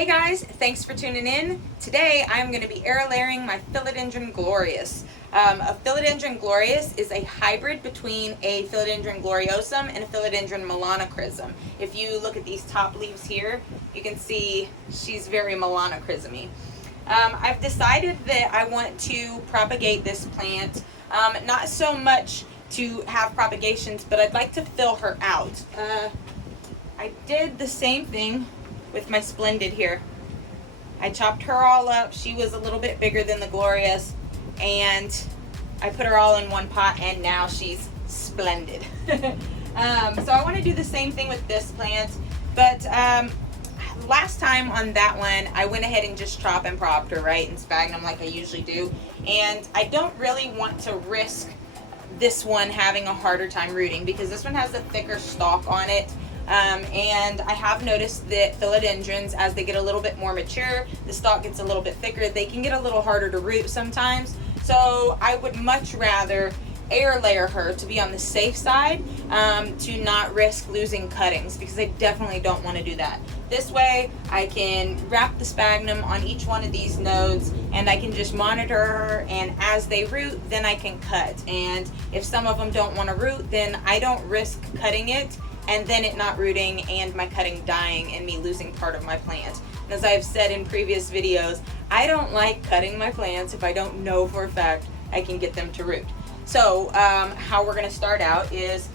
Hey guys, thanks for tuning in. Today I'm going to be air layering my Philodendron glorious. A Philodendron glorious is a hybrid between a Philodendron gloriosum and a Philodendron melanochrysum. If you look at these top leaves here, you can see she's very melanochrysmy. I've decided that I want to propagate this plant, not so much to have propagations, but I'd like to fill her out. I did the same thing with my Splendid here. I chopped her all up. She was a little bit bigger than the Glorious, and I put her all in one pot, and now she's splendid. So I want to do the same thing with this plant, but last time on that one, I went ahead and just chop and propped her, right, in sphagnum like I usually do, and I don't really want to risk this one having a harder time rooting because this one has a thicker stalk on it. And I have noticed that philodendrons, as they get a little bit more mature, the stalk gets a little bit thicker, they can get a little harder to root sometimes. So I would much rather air layer her to be on the safe side, to not risk losing cuttings, because I definitely don't want to do that. This way I can wrap the sphagnum on each one of these nodes and I can just monitor her, and as they root then I can cut. And if some of them don't want to root, then I don't risk cutting it and then it not rooting and my cutting dying and me losing part of my plant. And as I've said in previous videos, I don't like cutting my plants if I don't know for a fact I can get them to root. So how we're going to start out is,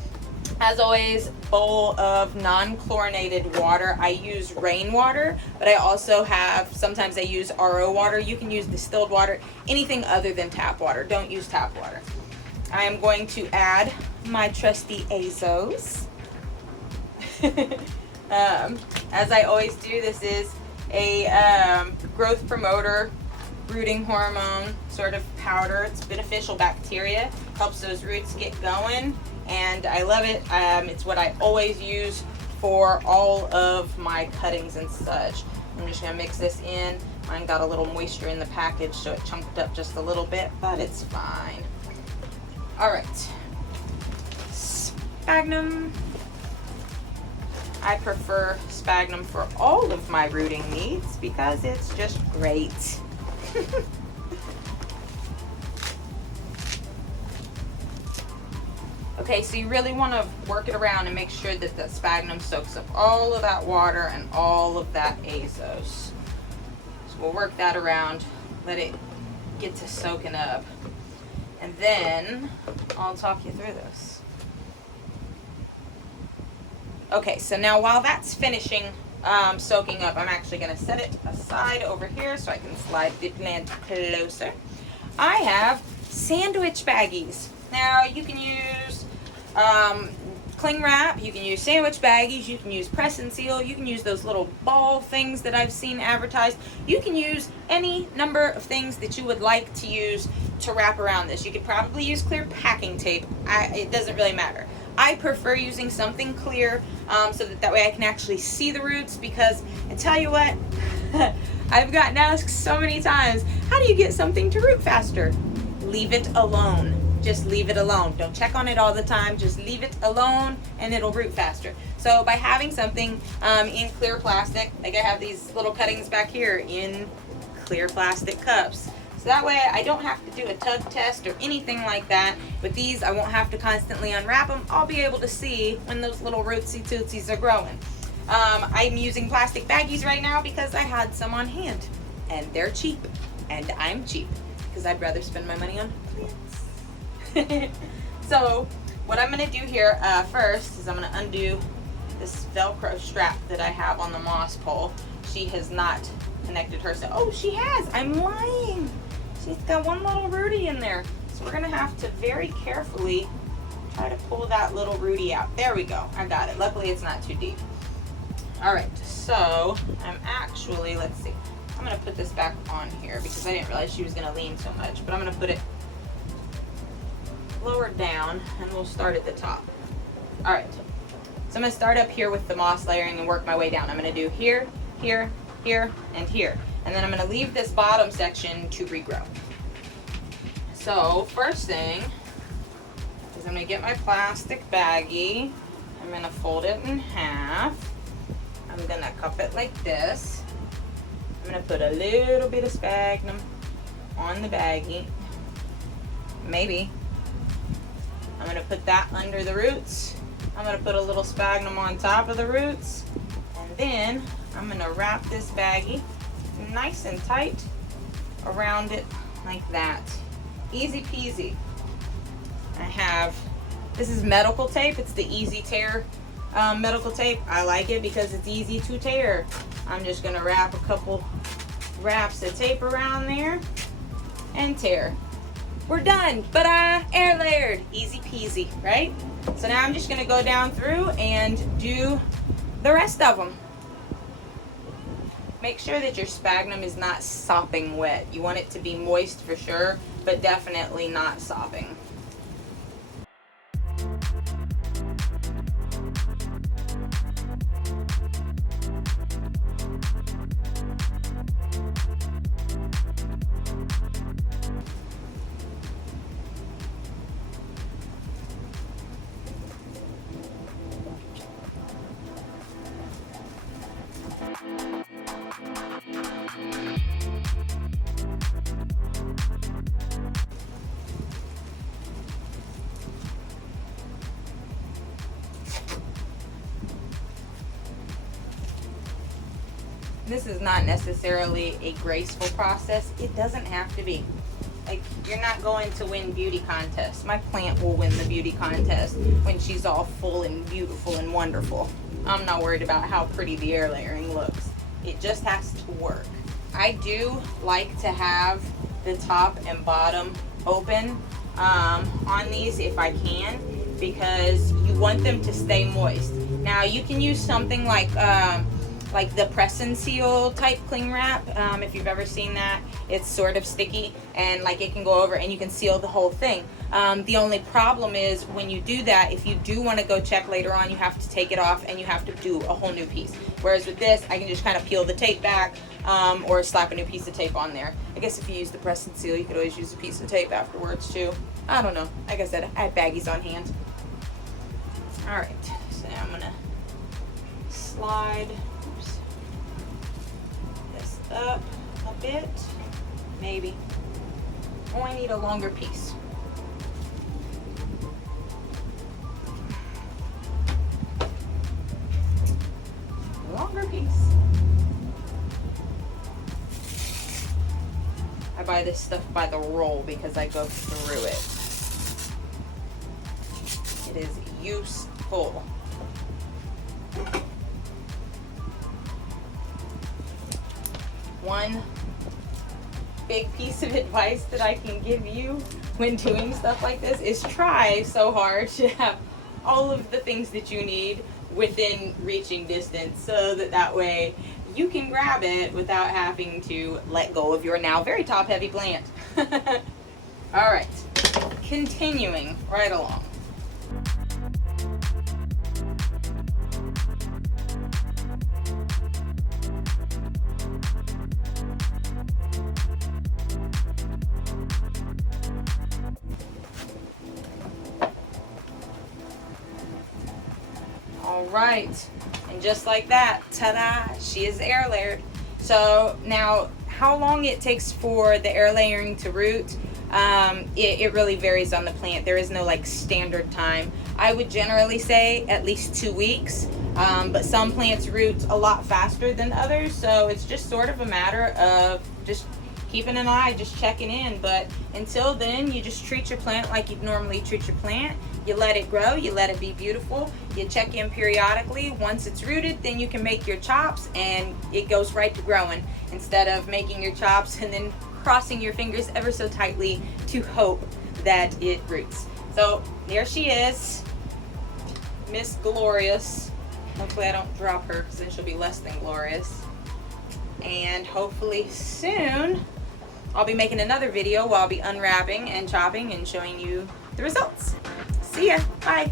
as always, bowl of non-chlorinated water. I use rainwater, but I also have, sometimes I use RO water. You can use distilled water, anything other than tap water. Don't use tap water. I am going to add my trusty azos. As I always do, this is a growth promoter, rooting hormone sort of powder. It's beneficial bacteria, helps those roots get going, and I love it. It's what I always use for all of my cuttings and such. I'm just gonna mix this in. Mine got a little moisture in the package, so it chunked up just a little bit, but it's fine. All right, sphagnum. I prefer sphagnum for all of my rooting needs because it's just great. Okay, so you really want to work it around and make sure that the sphagnum soaks up all of that water and all of that azos. So we'll work that around, let it get to soaking up, and then I'll talk you through this. Okay, so now while that's finishing soaking up, I'm actually going to set it aside over here so I can slide the plant closer. I have sandwich baggies. Now you can use cling wrap, you can use sandwich baggies, you can use press and seal, you can use those little ball things that I've seen advertised. You can use any number of things that you would like to use to wrap around this. You could probably use clear packing tape. It doesn't really matter. I prefer using something clear so that way I can actually see the roots, because I tell you what, I've gotten asked so many times, how do you get something to root faster? Leave it alone. Just leave it alone. Don't check on it all the time. Just leave it alone and it'll root faster. So by having something in clear plastic, like I have these little cuttings back here in clear plastic cups. So that way I don't have to do a tug test or anything like that. With these, I won't have to constantly unwrap them. I'll be able to see when those little rootsy tootsies are growing. I'm using plastic baggies right now because I had some on hand, and they're cheap, and I'm cheap because I'd rather spend my money on plants. So what I'm going to do here first is I'm going to undo this Velcro strap that I have on the moss pole. She has not connected herself. Oh, she has. I'm lying. She's got one little rooty in there. So we're going to have to very carefully try to pull that little rooty out. There we go. I got it. Luckily, it's not too deep. All right. So I'm actually, let's see. I'm going to put this back on here because I didn't realize she was going to lean so much. But I'm going to put it lower down and we'll start at the top. All right. So I'm going to start up here with the moss layering and work my way down. I'm going to do here, here, here, and here. And then I'm going to leave this bottom section to regrow. So first thing is I'm going to get my plastic baggie. I'm going to fold it in half. I'm going to cup it like this. I'm gonna put a little bit of sphagnum on the baggie. Maybe. I'm gonna put that under the roots. I'm gonna put a little sphagnum on top of the roots. And then I'm gonna wrap this baggie nice and tight around it like that. Easy peasy. This is medical tape. It's the easy tear medical tape. I like it because it's easy to tear. I'm just gonna wrap a couple wraps of tape around there and tear. We're done, but air layered. Easy peasy, right? So now I'm just gonna go down through and do the rest of them. Make sure that your sphagnum is not sopping wet. You want it to be moist for sure, but definitely not sopping. This is not necessarily a graceful process. It doesn't have to be. Like, you're not going to win beauty contests. My plant will win the beauty contest when she's all full and beautiful and wonderful. I'm not worried about how pretty the air layering looks. It just has to work. I do like to have the top and bottom open on these if I can, because you want them to stay moist. Now you can use something like the press and seal type cling wrap. If you've ever seen that, it's sort of sticky and like it can go over and you can seal the whole thing. The only problem is when you do that, if you do want to go check later on, you have to take it off and you have to do a whole new piece. Whereas with this, I can just kind of peel the tape back or slap a new piece of tape on there. I guess if you use the press and seal, you could always use a piece of tape afterwards too. I don't know. Like I said, I had baggies on hand. All right, so now I'm gonna slide this up a bit, maybe. Oh, I need a longer piece. Longer piece. I buy this stuff by the roll because I go through it. It is useful. One big piece of advice that I can give you when doing stuff like this is try so hard to have all of the things that you need within reaching distance, so that way you can grab it without having to let go of your now very top heavy plant. All right, continuing right along. All right, and just like that, ta-da, she is air layered. So now how long it takes for the air layering to root, it really varies on the plant. There is no like standard time. I would generally say at least 2 weeks, but some plants root a lot faster than others, so it's just sort of a matter of just keeping an eye, just checking in. But until then, you just treat your plant like you'd normally treat your plant. You let it grow, you let it be beautiful, you check in periodically. Once it's rooted, then you can make your chops and it goes right to growing, instead of making your chops and then crossing your fingers ever so tightly to hope that it roots. So there she is, Miss Glorious. Hopefully I don't drop her, because then she'll be less than glorious. And hopefully soon I'll be making another video where I'll be unwrapping and chopping and showing you the results. See ya. Bye.